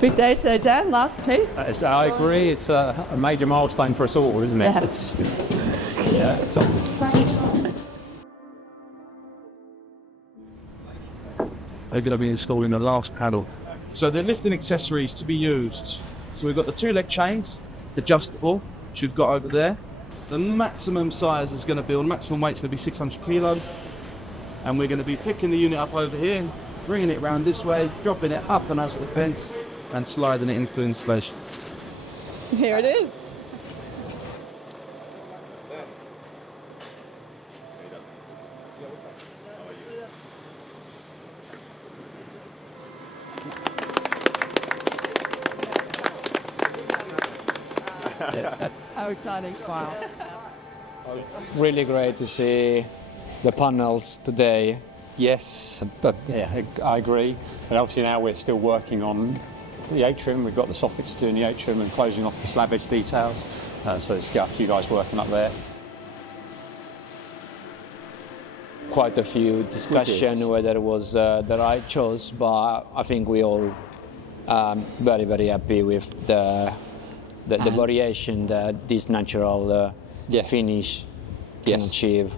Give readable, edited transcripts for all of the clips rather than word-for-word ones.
Big day today, Dan. Last piece. I agree. It's a major milestone for us all, isn't it? Yeah. They're going to be installing the last panel. So the lifting accessories to be used. So we've got the 2-leg chains, adjustable, which we've got over there. The maximum size is going to be, or the maximum weight's going to be 600 kilos. And we're going to be picking the unit up over here, bringing it round this way, dropping it up and out of the fence, and sliding it into the installation. Here it is. How exciting. Smile. Really great to see the panels today. Yes, but yeah, I agree. But obviously now we're still working on the atrium. We've got the soffits doing the atrium and closing off the slab edge details. So it's got a few guys working up there. Quite a few discussion whether it was the right choice, but I think we all very, very happy with the variation that this natural finish can achieve.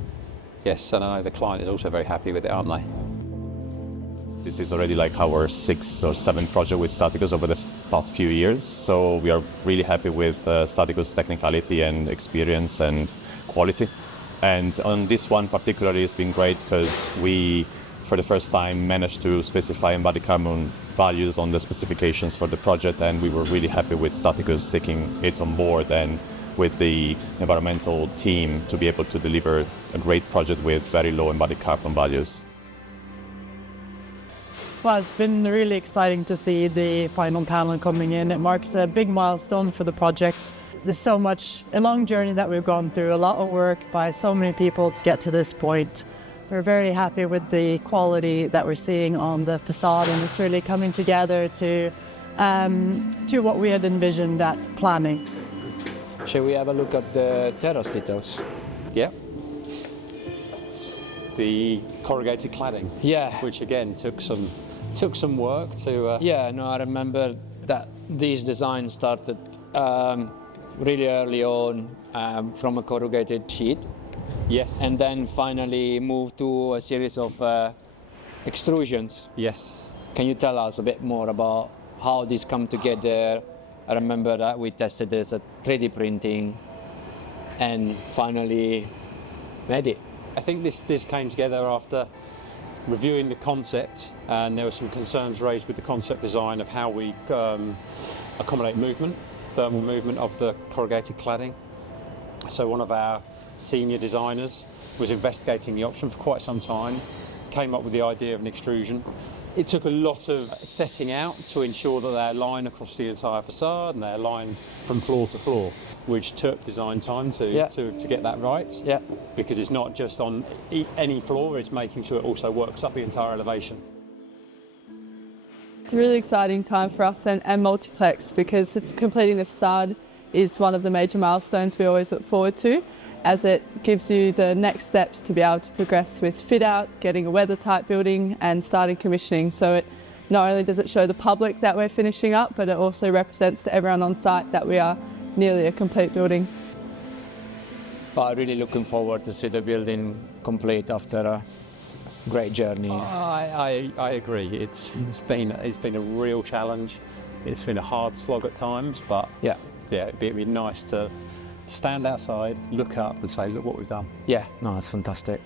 Yes, and I know the client is also very happy with it, aren't they? This is already like our 6th or 7th project with Staticus over the past few years. So we are really happy with Staticus' technicality and experience and quality. And on this one particularly, it's been great because we, for the first time, managed to specify embodied carbon values on the specifications for the project, and we were really happy with Staticus taking it on board and with the environmental team to be able to deliver a great project with very low embodied carbon values. Well, it's been really exciting to see the final panel coming in. It marks a big milestone for the project. There's so much, a long journey that we've gone through, a lot of work by so many people to get to this point. We're very happy with the quality that we're seeing on the facade, and it's really coming together to what we had envisioned at planning. Shall we have a look at the terrace details? Yeah. The corrugated cladding. Yeah. Which again took some work to. Yeah, no, I remember that these designs started really early on from a corrugated sheet. Yes. And then finally moved to a series of extrusions. Yes. Can you tell us a bit more about how these come together? I remember that we tested this at 3D printing and finally made it. I think this came together after reviewing the concept, and there were some concerns raised with the concept design of how we accommodate movement, thermal movement of the corrugated cladding. So one of our senior designers was investigating the option for quite some time, came up with the idea of an extrusion. It took a lot of setting out to ensure that they're aligned across the entire facade and they're aligned from floor to floor, which took design time to get that right. Yeah. Because it's not just on any floor, it's making sure it also works up the entire elevation. It's a really exciting time for us and Multiplex, because completing the facade is one of the major milestones we always look forward to, as it gives you the next steps to be able to progress with fit out, getting a weather-tight building and starting commissioning. So it not only does it show the public that we're finishing up, but it also represents to everyone on site that we are nearly a complete building. But really looking forward to see the building complete after a great journey. I agree. It's been a real challenge. It's been a hard slog at times, but yeah, it'd be nice to stand outside, look up and say, look what we've done. Yeah, no, it's fantastic.